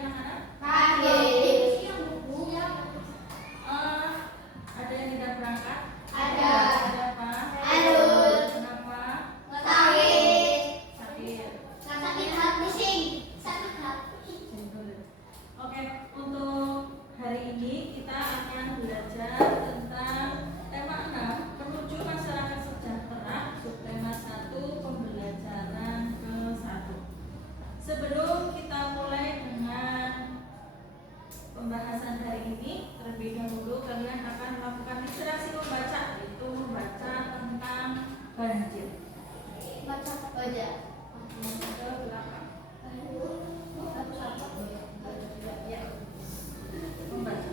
anak-anak? Pagi. Ada yang tidak berangkat? Ada. Siapa? Adul. Kenapa? Sakit. Sakit. Sakit hati pusing. Sakit hati. Oke, untuk hari ini kita akan belajar tentang tema 6 menuju masyarakat sejahtera, subtema 1 pembelajaran ke-1. Sebelum kita mulai dengan pembahasan hari ini, terlebih dahulu kalian akan melakukan literasi membaca, yaitu membaca tentang banjir. Baca aja. Ke belakang. Ya. Membaca.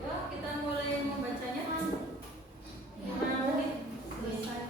Yuk kita mulai membacanya. 5 menit selesai.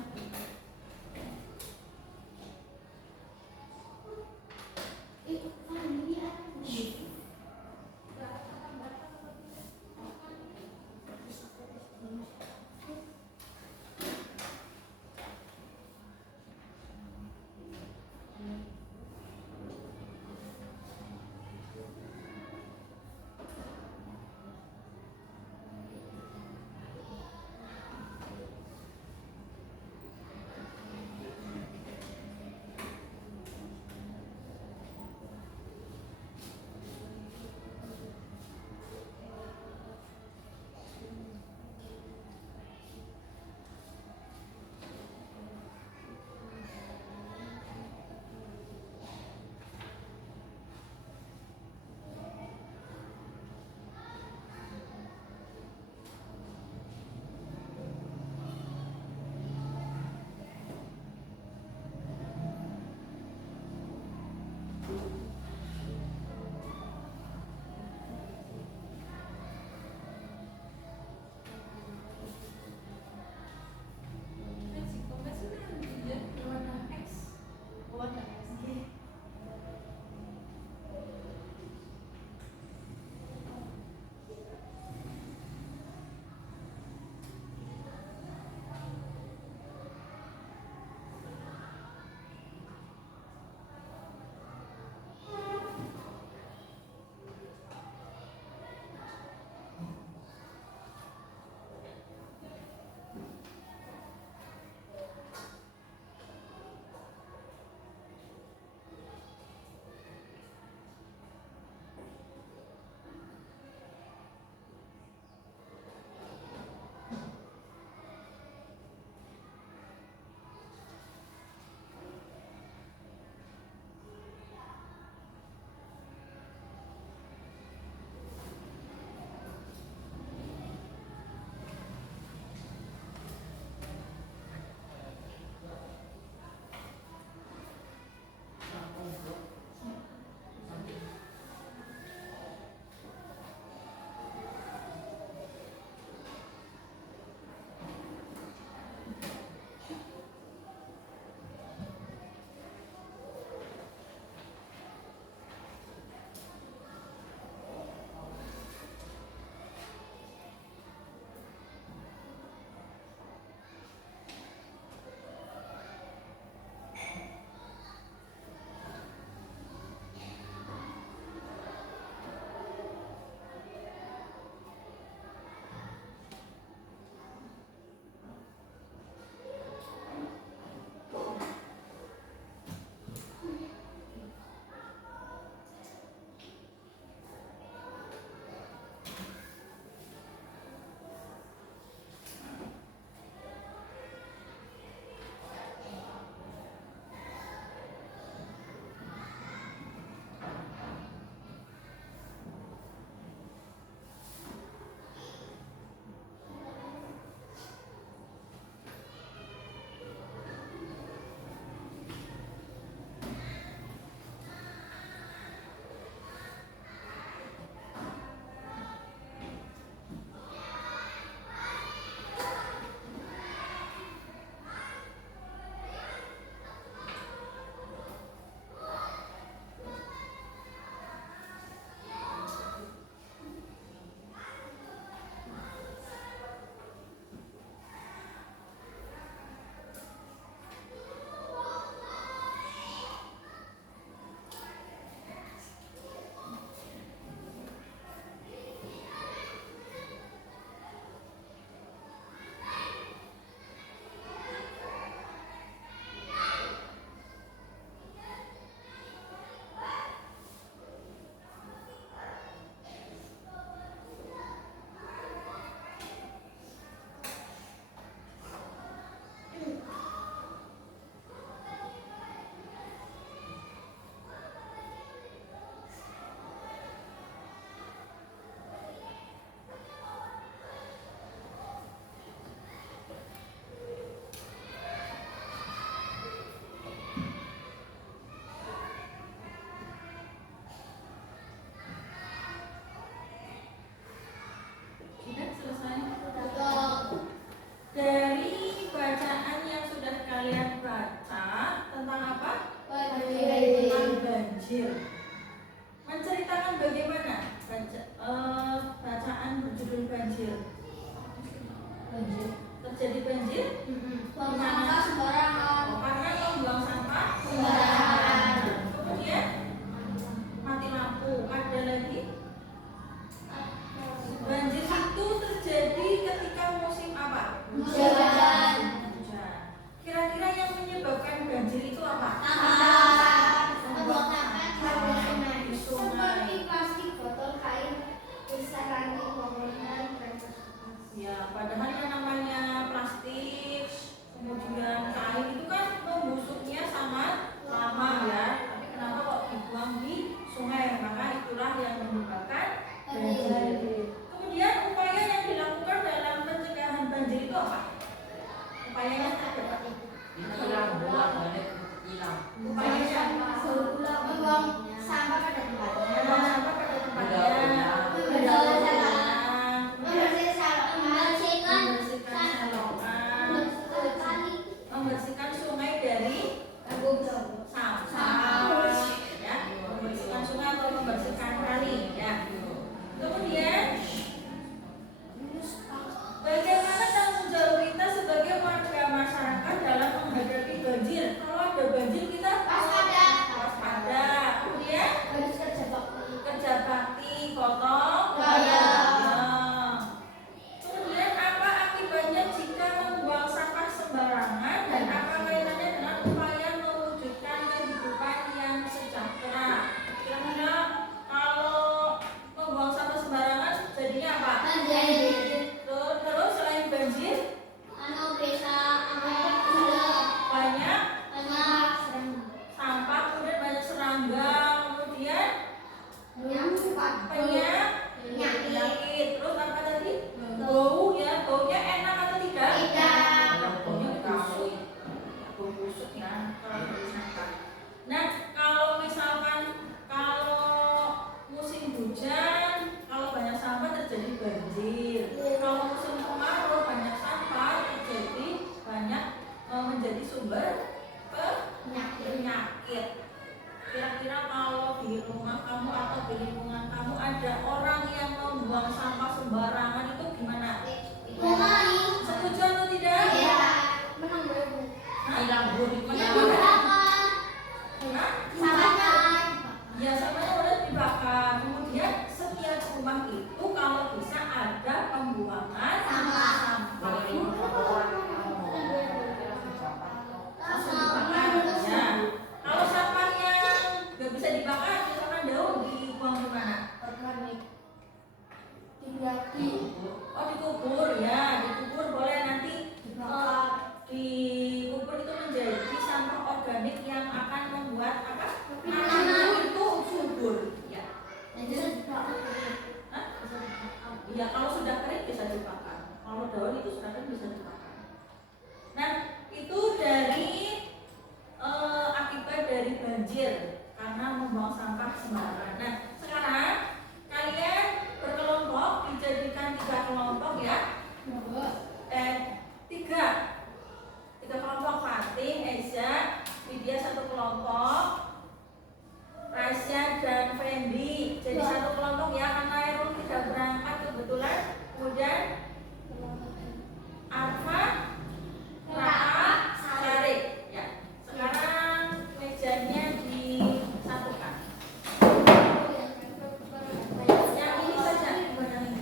penyakit. Terus apa tadi? Bau ya, baunya enak atau tidak? Tidak. Baunya busuk. Bau busuk ya kalau disangka. Nah, kalau misalkan musim hujan, kalau banyak sampah terjadi banjir. Kalau musim kemarau banyak sampah terjadi banyak menjadi sumber penyakit. Kira-kira kalau di rumah kamu atau di lingkungan kamu ada orang yang membuang sampah sembarangan itu gimana? Setuju atau tidak? Hilang ya, sampahnya udah dibakar. Kemudian setiap rumah itu kalau bisa ada pembuangan sampah. Ya. Kalau sampah yang nggak bisa dibakar, misalkan daun dibuang ke mana? Oh, dikubur ya, dikubur boleh nanti dikubur itu menjadi sampah organik yang akan membuat apa? Tanah itu subur. Ya. Ya, kalau sudah kering bisa dibakar. Kalau daun itu sudah kering bisa dibakar. Nah, itu dari akibat dari banjir karena membuang sampah sembarangan. Nah, sekarang kalian berkelompok dijadikan 3 kelompok ya. Tiga kelompok. Fatin, Eza, Widya satu kelompok, Rasya dan Fendi jadi satu kelompok ya, karena Erul tidak berangkat kebetulan. Kemudian Arfa, Raka, Syarif ya. Sekarang mejanya disatukan. Yang ini saja, yang ini.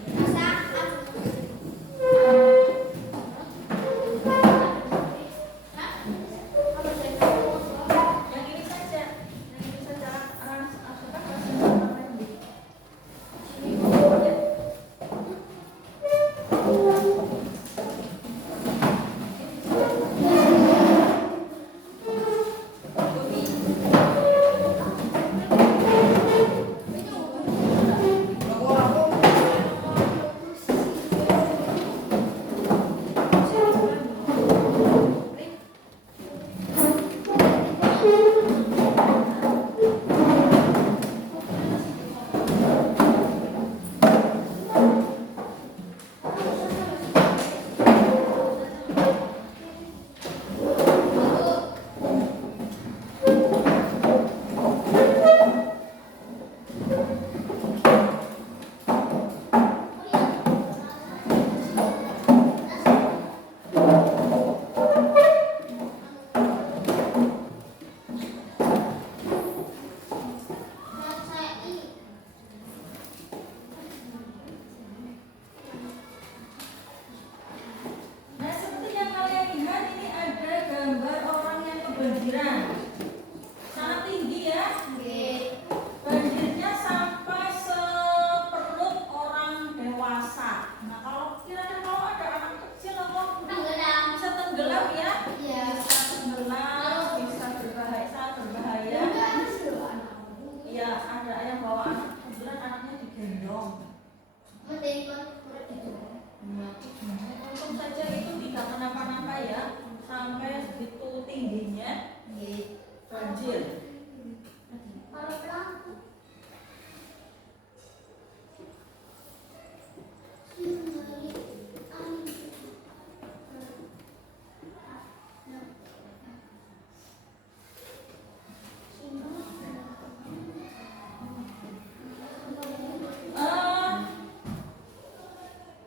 Yang ini saja. Asukah kasih nama Fendi. Nah, seperti yang kalian lihat ini ada gambar orang yang kebanjiran. Sangat tinggi ya. Banjirnya sampai seperut orang dewasa. Nah, kalau kira-kira kalau ada anak kecil atau bisa tenggelam ya. Bisa tenggelam, bisa berbahaya. Iya, ada yang bawa anak, kebetulan anaknya digendong. Untung saja itu tidak kenapa-napa ya, sampai segitu tingginya banjir.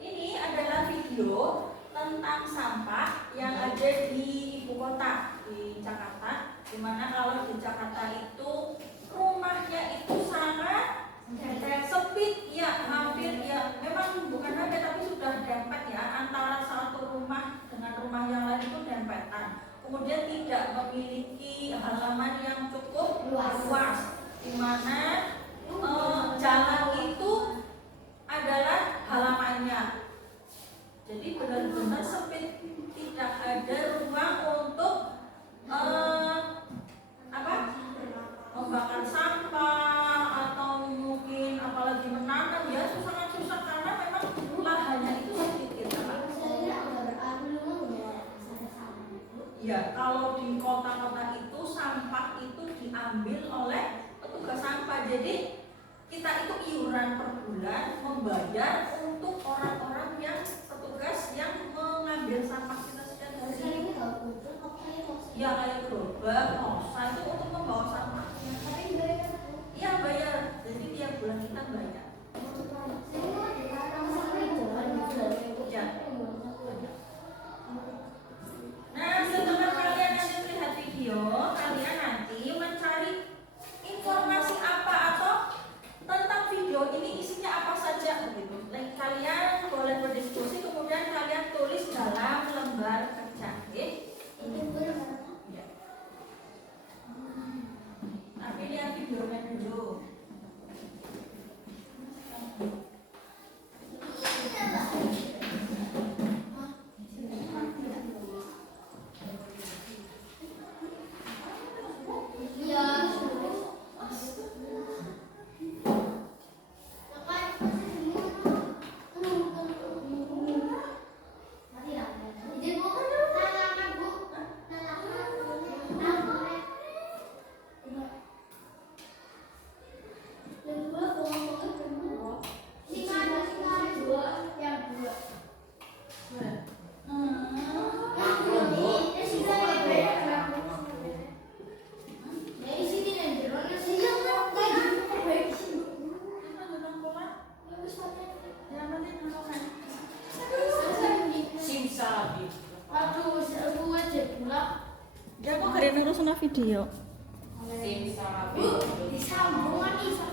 Ini adalah video tentang sampah yang ada di ibu kota, di Jakarta. Dimana kalau di Jakarta itu rumahnya itu sangat sempit ya, hampir ya, memang bukan hampir tapi sudah dempet ya, antara satu rumah dengan rumah yang lain itu dempetan. Kemudian tidak memiliki halaman yang cukup luas, dimana jalan itu adalah halamannya. Jadi benar-benar sempit, tidak ada ruang untuk membakar sampah atau mungkin apalagi bulan membayar untuk orang-orang yang petugas yang mengambil sampah kita setiap hari. Ya kayak gerobak, mosa itu untuk membawa sampahnya. Iya bayar, jadi tiap bulan kita bayar. Ya. Nah, setelah kalian nanti melihat video, kalian nanti mencari informasi apa atau tentang video ini isinya apa saja begitu. Nah, kalian boleh berdiskusi, kemudian kalian tulis dalam lembar kerja. Ya. Tapi lihat videonya dulu. Ya kok kalian harus video? Disambung nih.